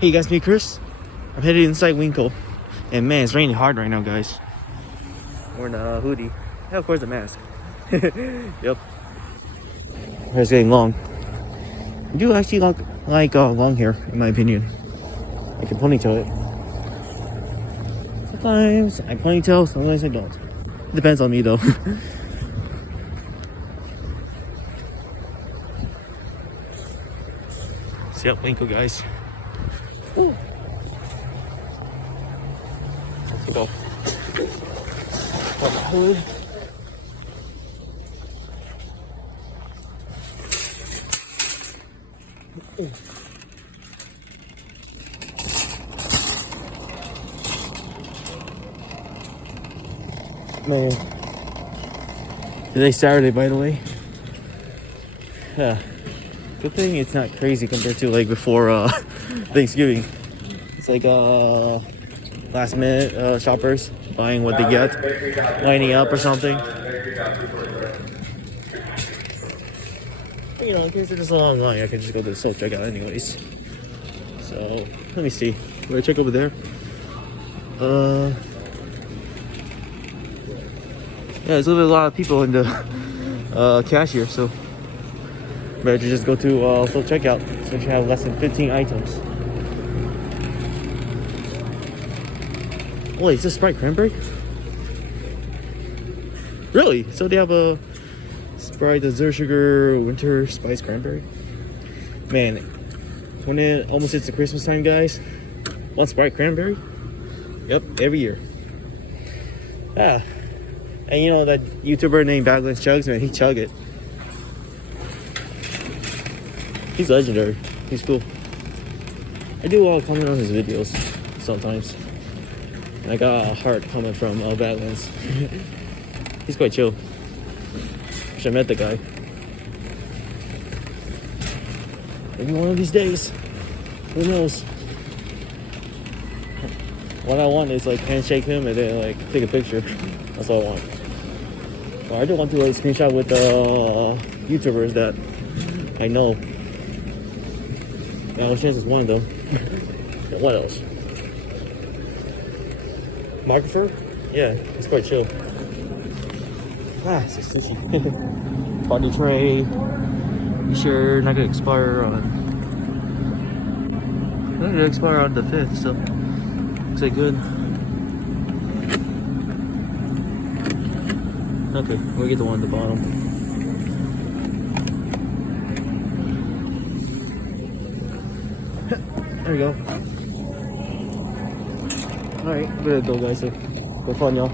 Hey guys, me Chris. I'm headed inside Winco. And man, it's raining hard right now, guys. Wearing a hoodie. And of course, a mask. Yep. Hair's getting long. I do actually like long hair, in my opinion. I can ponytail it. Sometimes I ponytail, sometimes I don't. It depends on me though. See up Winco, guys. Ooh. Let's go. Got my hood. Man, today's Saturday, by the way. Yeah, good thing it's not crazy compared to like before Thanksgiving. It's like last minute shoppers buying what they get, lining up or something. But, you know, in case it's just a long line, I can just go to the self checkout anyways. So let me see. We're gonna check over there. Yeah, there's a lot of people in the cashier, so better just go to self checkout since you have less than 15 items. Wait, is this Sprite Cranberry? Really? So they have a Sprite, the Zero Sugar Winter Spice Cranberry? Man, when it almost hits the Christmas time, guys, one Sprite Cranberry? Yep, every year. Ah. And you know that YouTuber named Badlands Chugs, man, he chug it. He's legendary. He's cool. I do comment on his videos sometimes. And I got a heart comment from Badlands. He's quite chill. Wish I met the guy. Maybe one of these days. Who knows? What I want is like handshake him and then like take a picture. That's all I want. Well, I do want to like screenshot with YouTubers that I know. Now, chance is one though. What else? Microphone? Yeah, it's quite chill. Ah, it's just sushi. Body tray. You sure not gonna expire on? Not gonna expire on the 5th, so looks like good. Okay, we'll get the one at the bottom. There we go. Alright, we're gonna go, guys. Have fun, y'all.